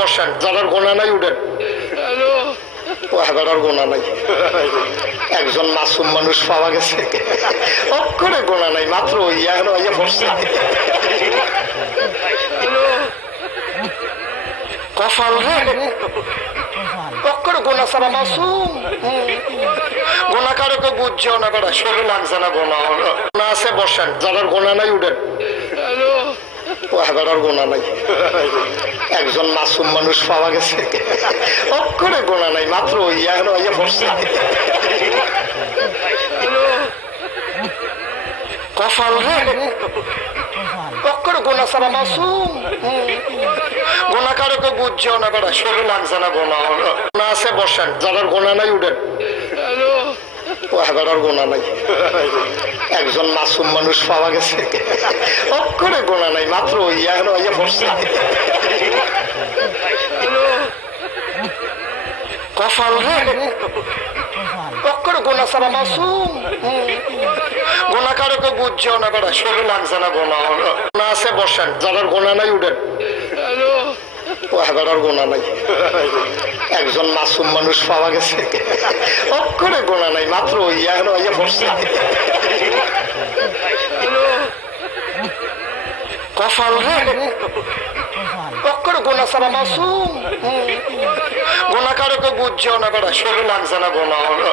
বসেন, যারা গোনা নাই উঠেন। ও হেবাটার গোনা নাই। একজন মাসুম মানুষ পাওয়া গেছে, অক্ষরে গোনা নাই, মাত্র ইয়া হলো ইয়ে বসছে। কপাল রে, অক্ষরে গোনা ছাড়া মাসুম। গোনা কারকে বুঝছেও না, বেটা শরীর লাগছে না গোনা হলো। গোনা আছে বসেন, যারা গোনা নাই উঠেন। ও হেবাটার গোনা নাই। একজন মাসুম মানুষ পাওয়া গেছে, অক্ষরে গোনা নাই, মাত্র ইয়া হলো ইয়ে বসছে। কপাল রে, অক্ষরে গোনা ছাড়া মাসুম। গোনা কারকে বুঝছেও না, বেটা শরীর লাগছে না গোনা হলো। গোনা আছে বসেন, যারা গোনা নাই উঠেন। ও হেবাটার গোনা নাই। একজন মাসুম মানুষ পাওয়া গেছে, অক্ষরে গোনা নাই, মাত্র ইয়া হলো ইয়ে বসছে। কপাল রে, অক্ষরে গোনা ছাড়া মাসুম। গোনা কারকে বুঝছেও না, বেটা শরীর লাগছে না গোনা হলো। গোনা আছে বসেন, যারা গোনা নাই উঠেন। ও হেবাটার গোনা নাই। একজন মাসুম মানুষ পাওয়া গেছে, অক্ষরে গোনা নাই, মাত্র ইয়া হলো ইয়ে বসছে। কপাল রে, অক্ষরে গোনা ছাড়া মাসুম। গোনা কারকে বুঝছেও না, বেটা শরীর লাগছে না গোনা হলো।